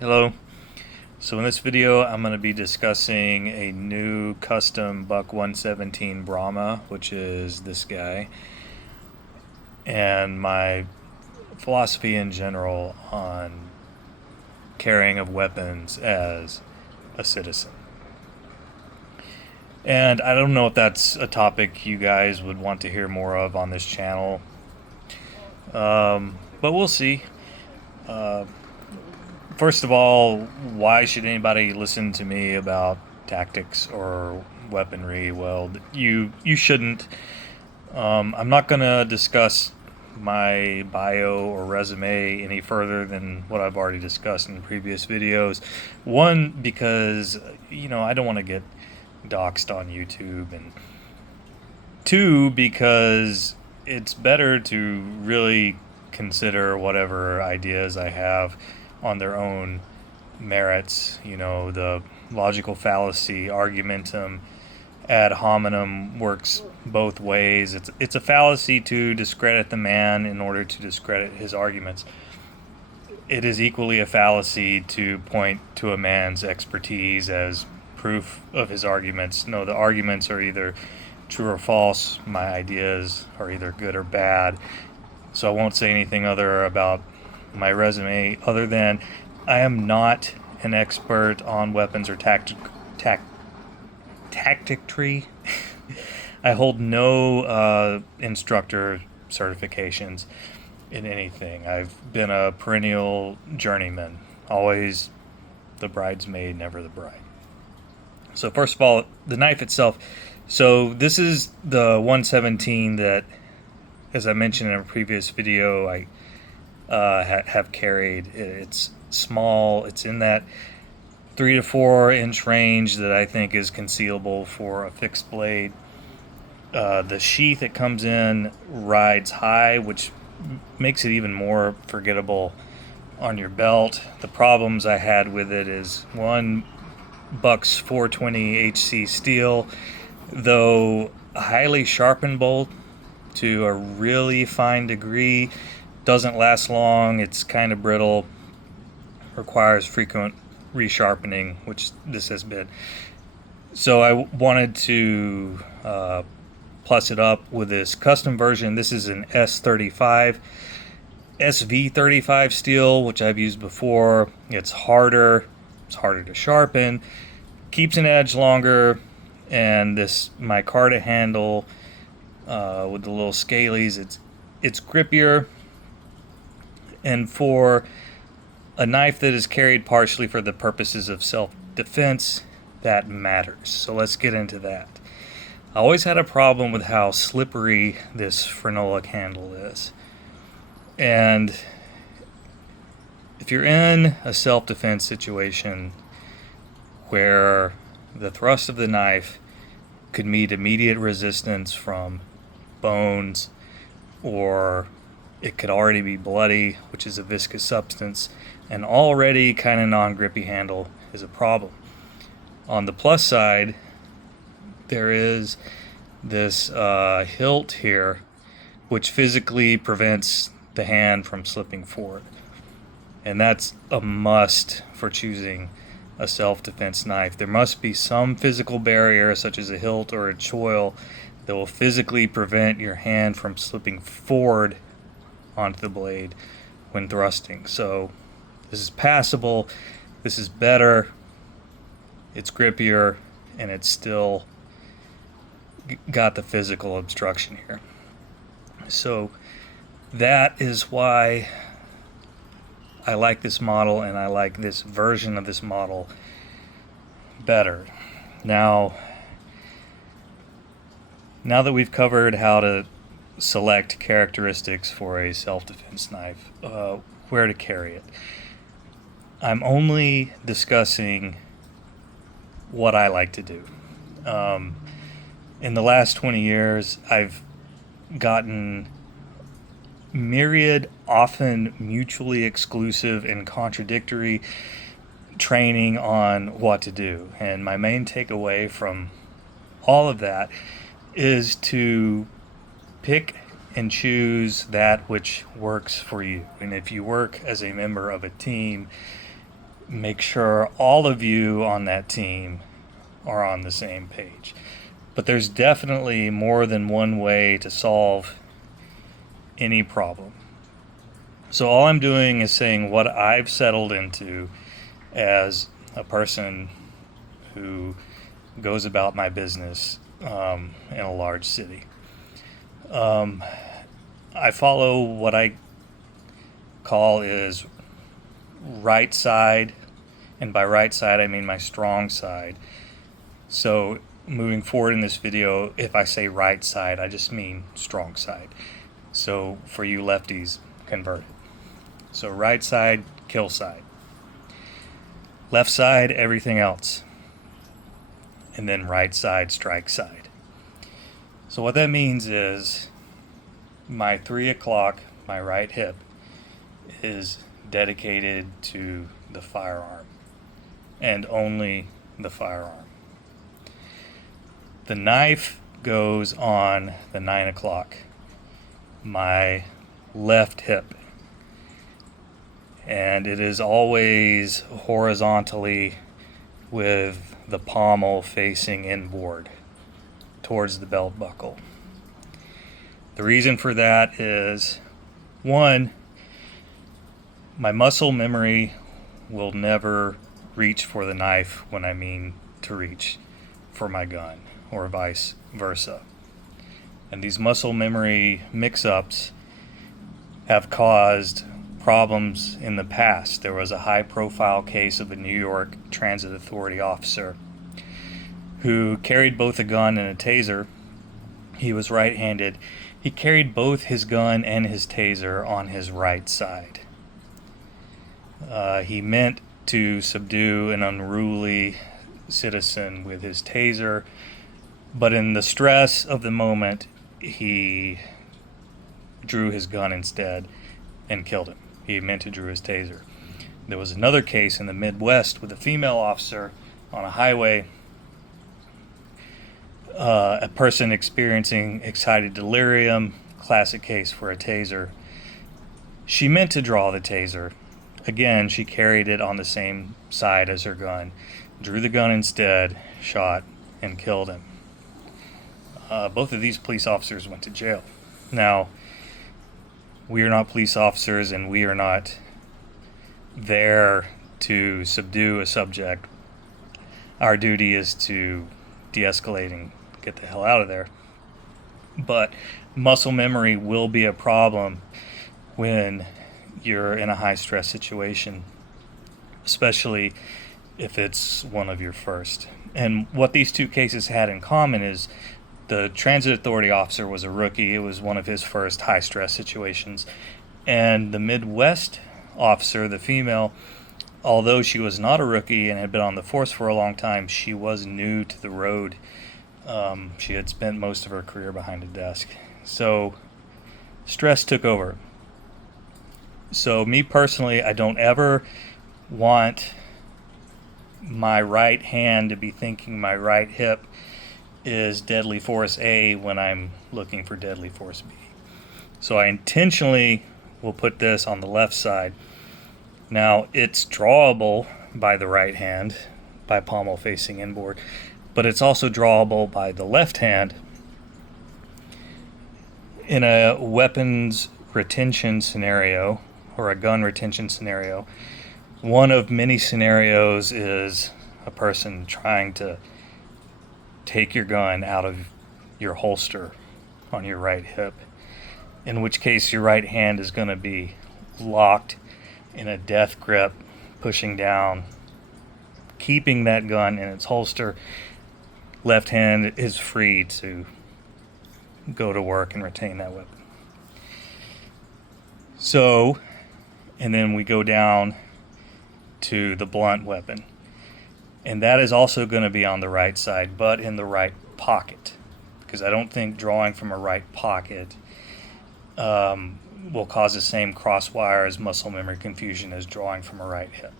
Hello. So in this video I'm going to be discussing a new custom Buck 117 Brahma, which is this guy, and my philosophy in general on carrying of weapons as a citizen. And I don't know if that's a topic you guys would want to hear more of on this channel, but we'll see. First of all, why should anybody listen to me about tactics or weaponry? Well, you shouldn't. I'm not going to discuss my bio or resume any further than what I've already discussed in previous videos. One, because I don't want to get doxxed on YouTube, and two, because it's better to really consider whatever ideas I have on their own merits. The logical fallacy, argumentum ad hominem, works both ways. It's a fallacy to discredit the man in order to discredit his arguments. It is equally a fallacy to point to a man's expertise as proof of his arguments. No, the arguments are either true or false. My ideas are either good or bad. So I won't say anything other about my resume other than I am not an expert on weapons or tacticry. I hold no instructor certifications in anything. I've been a perennial journeyman, always the bridesmaid, never the bride. So first of all, the knife itself. So this is the 117 that, as I mentioned in a previous video, I have carried. It's small. It's in that 3 to 4 inch range that I think is concealable for a fixed blade. The sheath it comes in rides high, which makes it even more forgettable on your belt. The problems I had with it is, one, Buck's 420 HC steel, though highly sharpenable to a really fine degree, doesn't last long. It's kind of brittle, requires frequent resharpening, which this has been. So I wanted to plus it up with this custom version. This is an S35 SV35 steel, which I've used before. It's harder to sharpen, keeps an edge longer, and this micarta handle with the little scalies, it's grippier. And for a knife that is carried partially for the purposes of self-defense, that matters. So let's get into that. I always had a problem with how slippery this phenolic handle is. And if you're in a self-defense situation where the thrust of the knife could meet immediate resistance from bones, or it could already be bloody, which is a viscous substance, and already kind of non-grippy handle is a problem. On the plus side, there is this hilt here, which physically prevents the hand from slipping forward. And that's a must for choosing a self-defense knife. There must be some physical barrier, such as a hilt or a choil, that will physically prevent your hand from slipping forward onto the blade when thrusting. So this is passable, this is better, it's grippier, and it's still got the physical obstruction here. So that is why I like this model, and I like this version of this model better. Now that we've covered how to select characteristics for a self-defense knife, where to carry it, I'm only discussing what I like to do. In the last 20 years, I've gotten myriad, often mutually exclusive and contradictory training on what to do. And my main takeaway from all of that is to pick and choose that which works for you. And if you work as a member of a team, make sure all of you on that team are on the same page. But there's definitely more than one way to solve any problem. So all I'm doing is saying what I've settled into as a person who goes about my business in a large city. I follow what I call is right side, and by right side I mean my strong side. So moving forward in this video, if I say right side, I just mean strong side. So for you lefties, convert it. So right side, kill side. Left side, everything else. And then right side, strike side. So what that means is my 3 o'clock, my right hip, is dedicated to the firearm and only the firearm. The knife goes on the 9 o'clock, my left hip, and it is always horizontally with the pommel facing inboard towards the belt buckle. The reason for that is, one, my muscle memory will never reach for the knife when I mean to reach for my gun, or vice versa. And these muscle memory mix-ups have caused problems in the past. There was a high-profile case of a New York Transit Authority officer who carried both a gun and a taser. He was right-handed. He carried both his gun and his taser on his right side. He meant to subdue an unruly citizen with his taser, but in the stress of the moment, he drew his gun instead and killed him. He meant to drew his taser. There was another case in the Midwest with a female officer on a highway, a person experiencing excited delirium, classic case for a taser. She meant to draw the taser. Again, she carried it on the same side as her gun, drew the gun instead, shot, and killed him. Both of these police officers went to jail. Now, we are not police officers, and we are not there to subdue a subject. Our duty is to de-escalate and get the hell out of there. But muscle memory will be a problem when you're in a high-stress situation, especially if it's one of your first. And what these two cases had in common is the transit authority officer was a rookie. It was one of his first high-stress situations. And the Midwest officer, the female, although she was not a rookie and had been on the force for a long time, she was new to the road. She had spent most of her career behind a desk. So stress took over. So me personally, I don't ever want my right hand to be thinking my right hip is deadly force A when I'm looking for deadly force B. So I intentionally will put this on the left side. Now, it's drawable by the right hand, by pommel facing inboard, but it's also drawable by the left hand. In a weapons retention scenario, or a gun retention scenario, one of many scenarios is a person trying to take your gun out of your holster on your right hip, in which case your right hand is going to be locked in a death grip, pushing down, keeping that gun in its holster. Left hand is free to go to work and retain that weapon. So, and then we go down to the blunt weapon. And that is also going to be on the right side, but in the right pocket. Because I don't think drawing from a right pocket will cause the same crosswires muscle memory confusion as drawing from a right hip.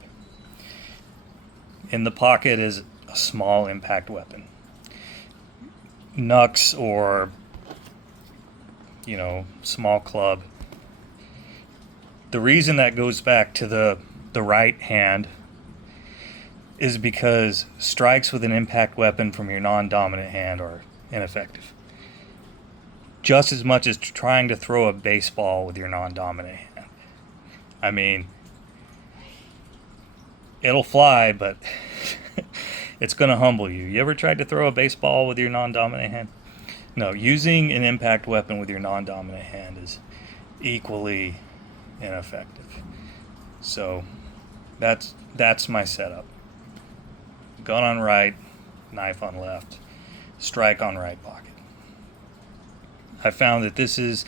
In the pocket is a small impact weapon. Knucks or, small club. The reason that goes back to the right hand is because strikes with an impact weapon from your non-dominant hand are ineffective. Just as much as trying to throw a baseball with your non-dominant hand. I mean, it'll fly, but it's going to humble you. You ever tried to throw a baseball with your non-dominant hand? No, using an impact weapon with your non-dominant hand is equally ineffective. So that's my setup. Gun on right, knife on left, strike on right pocket. I found that this is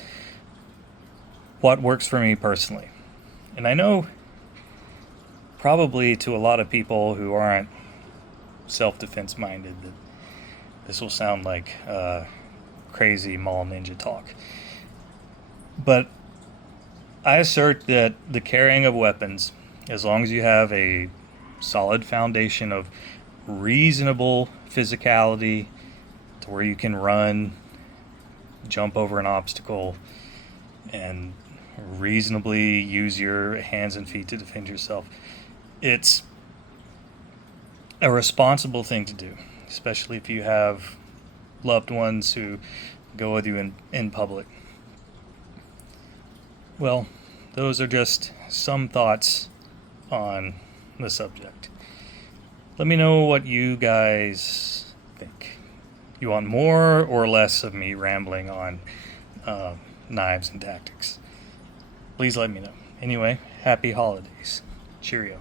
what works for me personally. And I know probably to a lot of people who aren't self-defense minded that this will sound like crazy mall ninja talk. But I assert that the carrying of weapons, as long as you have a solid foundation of reasonable physicality to where you can run, jump over an obstacle, and reasonably use your hands and feet to defend yourself, it's a responsible thing to do, especially if you have loved ones who go with you in public. Well, those are just some thoughts on the subject. Let me know what you guys think. You want more or less of me rambling on knives and tactics? Please let me know. Anyway, happy holidays. Cheerio.